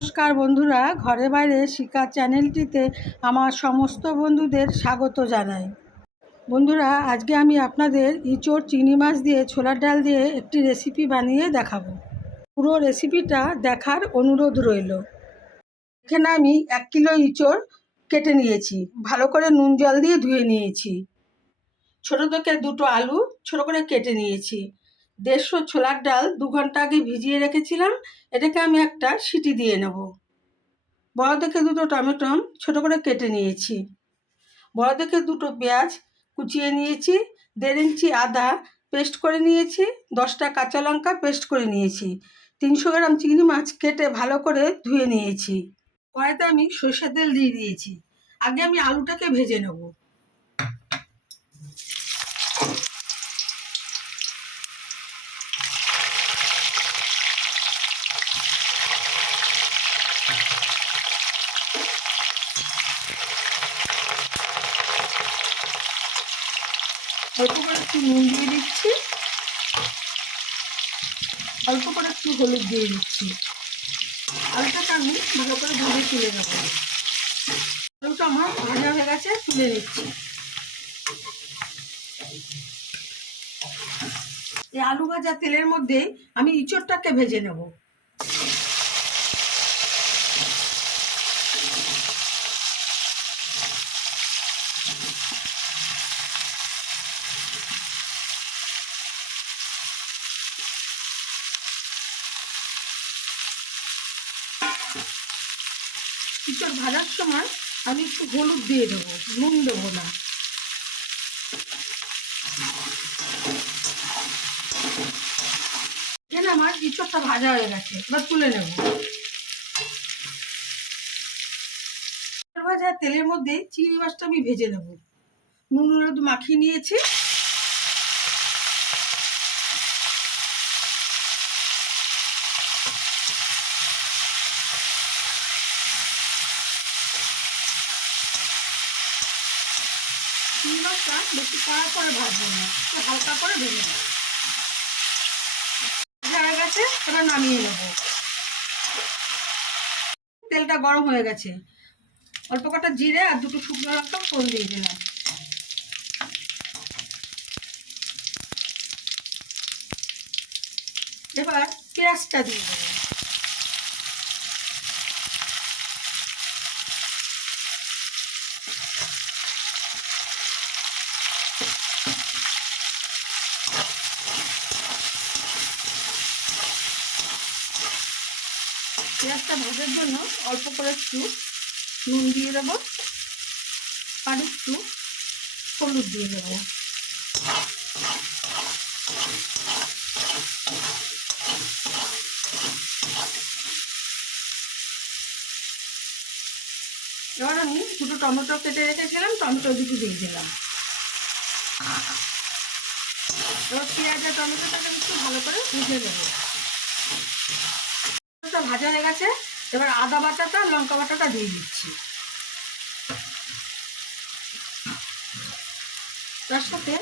নমস্কার বন্ধুরা, ঘরে বাইরে শিকার চ্যানেলটিতে আমার সমস্ত বন্ধুদের স্বাগত জানাই। বন্ধুরা, আজকে আমি আপনাদের ইঁচড় চিংড়ি মাছ দিয়ে, ছোলার ডাল দিয়ে একটি রেসিপি বানিয়ে দেখাবো। পুরো রেসিপিটা দেখার অনুরোধ রইল। এখানে আমি এক কিলো ইঁচড় কেটে নিয়েছি। ভালো করে নুন জল দিয়ে ধুয়ে নিয়েছি। ছোটো থেকে দুটো আলু ছোটো করে কেটে নিয়েছি। দেড়শো ছোলার ডাল দু ঘণ্টা আগে ভিজিয়ে রেখেছিলাম, এটাকে আমি একটা সিটি দিয়ে নেব। বড় দেখে দুটো টমেটো ছোটো করে কেটে নিয়েছি। বড় দেখে দুটো পেঁয়াজ কুচিয়ে নিয়েছি, দেড় ইঞ্চি আদা পেস্ট করে নিয়েছি, দশটা কাঁচা লঙ্কা পেস্ট করে নিয়েছি, তিনশো গ্রাম চিংড়ি মাছ কেটে ভালো করে ধুয়ে নিয়েছি। কড়াইতে আমি সর্ষের তেল দিয়ে দিয়েছি। আগে আমি আলুটাকে ভেজে নেব অল্প করে একটু নুন দিয়ে দিচ্ছি। অল্প করে একটু হলুদ দিয়ে দিচ্ছি। আলুটাকে আমি ভালো করে ভেজে তুলে নেব। আলুটা আমার ভাজা হয়ে গেছে, তুলে নিচ্ছি। এই আলু ভাজা তেলের মধ্যে আমি ইঁচড়টাকে ভেজে নেব। ইঁচড় ভাজার সময় আমি একটু হলুদ দিয়ে দেবো, নুন দেবো না। আমার ইঁচড়টা ভাজা হয়ে গেছে, এবার তুলে নেব। ভাজা তেলের মধ্যে চিংড়ি মাছটা আমি ভেজে নেব। নুন হলুদ মাখিয়ে নিয়েছি। চিংড়ি মাছটা বেশি কড়া করে ভাজবো না। একটু হালকা করে ভেজে নেব। হয়ে গেছে, এবার নামিয়ে নেব। তেলটা গরম হয়ে গেছে। অল্প কটা জিরে আর দুটো শুকনো লঙ্কা ফোড়ন দিয়ে দিলাম। এবার পেঁয়াজটা দিয়ে দেবো। পেঁয়াজটা ভাজার জন্য অল্প করে একটু নুন দিয়ে দেবো, আর একটু হলুদ দিয়ে দেবো। এবার আমি দুটো টমেটো কেটে রেখেছিলাম, টমেটো দুটো দিয়ে দিলাম। এবার পেঁয়াজ আর টমেটোটাকে একটু ভালো করে ভেজে নেব। ভাজা হয়ে গেছে, এবার আদা বাটাটা, লঙ্কা বাটাটা দিয়ে দিচ্ছি। তার সাথে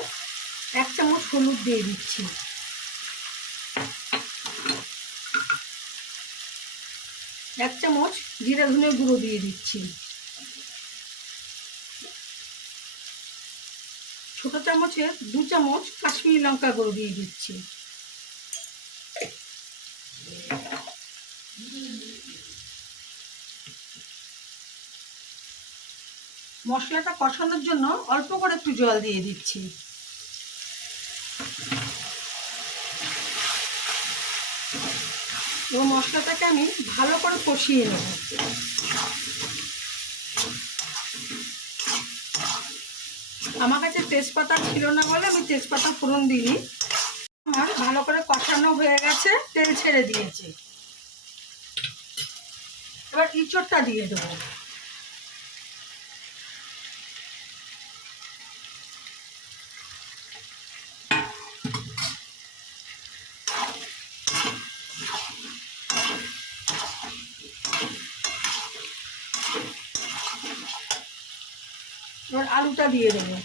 এক চামচ হলুদ দিয়ে দিচ্ছি। এক চামচ জিরে ধনে গুঁড়ো দিয়ে দিচ্ছি। ছোট চামচের দু চামচ কাশ্মীরি লঙ্কা গুঁড়ো দিয়ে দিচ্ছি। মশলাটা কষানোর জন্য অল্প করে একটু জল দিয়ে দিচ্ছি। এবং মশলাটাকে আমি ভালো করে কষিয়ে নেব। আমার কাছে তেজপাতা ছিল না বলে আমি তেজপাতা ফোড়ন দিইনি। আমার ভালো করে কষানো হয়ে গেছে, তেল ছেড়ে দিয়েছে। এবার ইঁচড়টা দিয়ে দেবো। এবার আলুটা দিয়ে দেবো।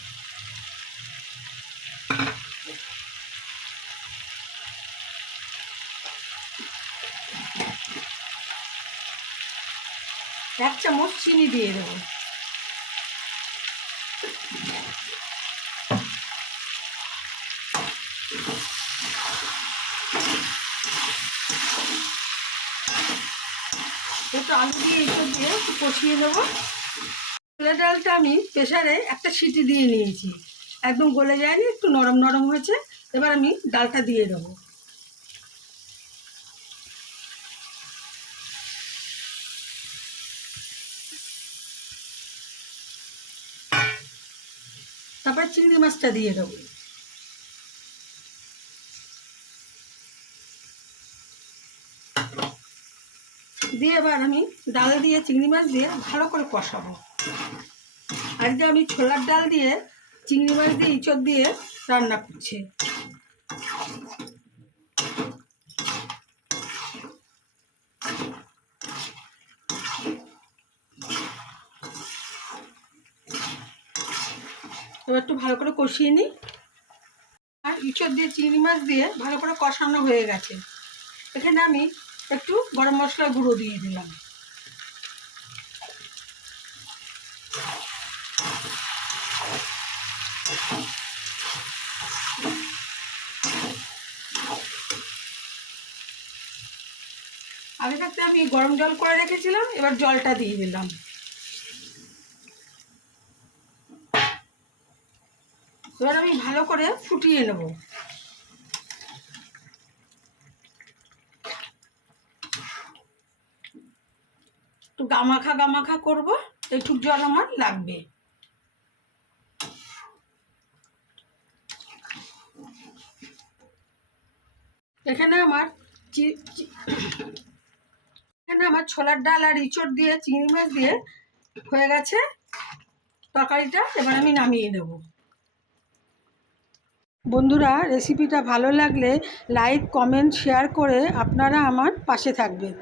এক চামচ চিনি দিয়ে দেবো। একটু আলু দিয়ে এইসব দিয়ে একটু কষিয়ে নেব। ছোলা ডালটা আমি প্রেশারে একটা সিটি দিয়ে নিয়েছি। একদম গলে যায়নি, একটু নরম নরম হয়েছে। এবার আমি ডালটা দিয়ে দেবো। তারপর চিংড়ি মাছটা দিয়ে দেবো। দিয়ে এবার আমি ডাল দিয়ে, চিংড়ি মাছ দিয়ে ভালো করে কষাবো। আজকে আমি ছোলার ডাল দিয়ে, চিংড়ি মাছ দিয়ে, ইঁচড় দিয়ে রান্না করছি। এবার একটু ভালো করে কষিয়ে নিই। আর ইঁচড় দিয়ে, চিংড়ি মাছ দিয়ে ভালো করে কষানো হয়ে গেছে। এখানে আমি একটু গরম মশলা গুঁড়ো দিয়ে দিলাম। আগে থাকতে আমি গরম জল করে রেখেছিলাম, এবার জলটা দিয়ে দিলাম। এবার আমি ভালো করে ফুটিয়ে নেব। একটু গামাখা গামাখা করব একটু জল আমার লাগবে। এখানে আমার এখানে আমার ছোলার ডাল আর ইঁচড় দিয়ে, চিংড়ি মাছ দিয়ে হয়ে গেছে তরকারিটা। এবার আমি নামিয়ে নেব। বন্ধুরা রেসিপিটা ভালো লাগলে লাইক কমেন্ট শেয়ার করে আপনারা আমার পাশে থাকবেন।